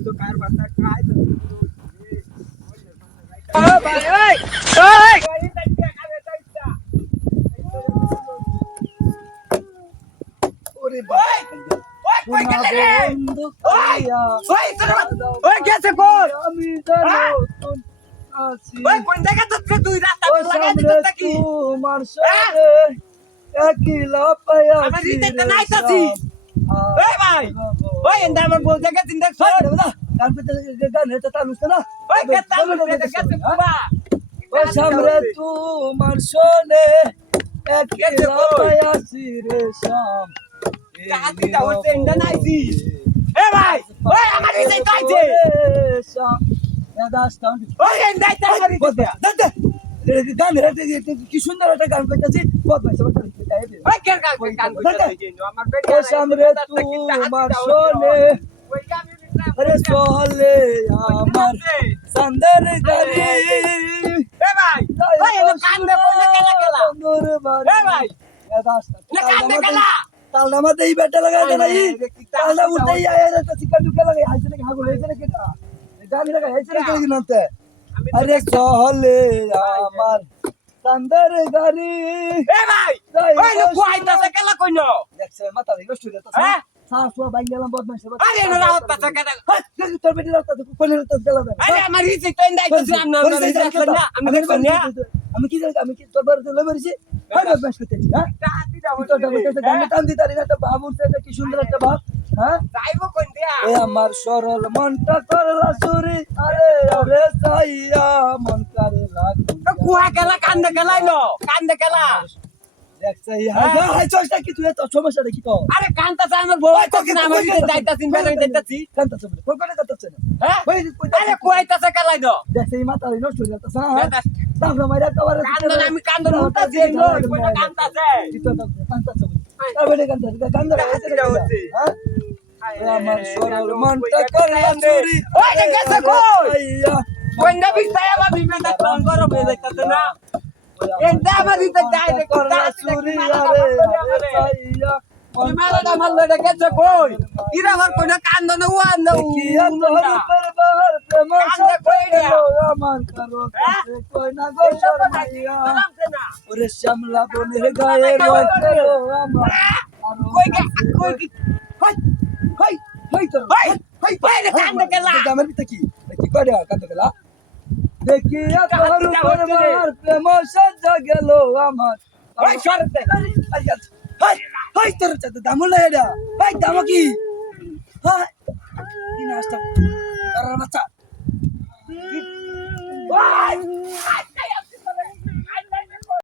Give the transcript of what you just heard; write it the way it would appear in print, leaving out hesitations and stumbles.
तो कार बंदा काय तर ओ भाई ओय ओय ओरे भाई ओय कोई कर रे ओय ओय ओय कैसे बोल আমি জানো ওই কোন জায়গা থেকে তুই রাস্তা লাগাই দিছিস কি তোমার সাথে একলা পায়া আমি দিতে নাই তাছি ওই ভাই ওই এন্ডা আমার বলতে কে চিন্তা কর গান করতে গান হেতে তালুস না ওই কে তালুস কে বাবা ওই সামনে তোমার শোনে একলা পায়া রে শাম কাটি দাও এন্ডা নাইছি এ ভাই ওই আমার দিতে কাইছে শাম ওই এন্ডা তে আমার দিতে দাদা গান হেতে কি সুন্দর একটা গান কইতাছি বহুত ভাই সবাই ওই কে গান কইতাছি আমার বেটা সামনে তোমার শোনে ওই গামি আরে চলে আমার সন্দের গাড়ি এ ভাই ওই এলো কান্দে কইলে কেলা কেলা এ ভাই না কান্দে কেলা তালনা মধ্যে এই বেটা লাগাই দে নাই তালনা উঠেই আয়া রে চিকা ঢুকে লাগাই আইছে নাকি হাগো হইছে নাকি এটা গানি লাগাই আইছে নাকি নাতে আরে চলে আমার সন্দের গাড়ি এ ভাই ওই লোক কইতাছে কেলা কইনো দেখছে মাথা রে নষ্ট হইতাছে হ্যাঁ সাসুয়া বাইঙ্গালাম বদমাইশ আরে না রাত পাতা কেডা তোর বেটি রাত কোনে রাত গেলা আরে আমার হিসে তো এন্ডাই তো আমি না আমি দেখব না আমি কি তোর বাড়িতে লই বেরিছি হয় বদমাইশ করতেছি হ্যাঁ রাতি দাও তো বলতেছে গানে টান দিতারি না তো বাবুর সাথে কি সুন্দর একটা বাপ হ্যাঁ যাইবো কোন দিয়া এ আমার সরল মনটা করলা চুরি আরে আরে সাইয়া মন করে লাগু তো কুয়া গেলা কান্দে গেলাইলো কান্দে গেলা দেখছে হাই চোষটা কি তুই তো সমস্যা দেখি তো আরে কান্তাছে আমার বউ কইতাছে না আমার দিতে যাইতাছিন বেলা যাইতাছি কান্তাছে বলে কই কোনে কান্তাছে না হ্যাঁ আরে কইতাছে কালাই দাও দেখছে এই মাথা নষ্ট হয়ে যাচ্ছে হ্যাঁ তারপর মাইরা কভারে কান্দন আমি কান্দন উঠতাছি কই কান্তাছে দিতে তো কান্তাছে তারপরে কান্তাছে কান্দন হ্যাঁ আমার সরল মনটা করলা চুরি ওই গেছে কই কোনটা বিস্তায় আমার বিবেটা কাম করো হয়ে যাইতাছে না এন্ডা মারিতে ডাইরে করলা চুরি আরে সাইয়া মেলাটা মারলে গেছে কই ইরা আমার কোন কান্দন ওয়ান দাও কি তোর উপর বাহার প্রেম সাথে আমার করো কই না গো শর্মাইয়া ওরে শ্যামলা বনের গায়ে রয়েছে আমার কই কই কই কই তোর কই কই কান্দে গেলা আমার ভিতর কি কি করে কান্দে গেলা দেখিয়া তোর উপর বাহার প্রেম সাজা গেল আমার ওই শরতে হাই হাই তোর চাতে দাম লাইডা ভাই দাম কি হাই কি নাস্তা করার বাচ্চা ভাই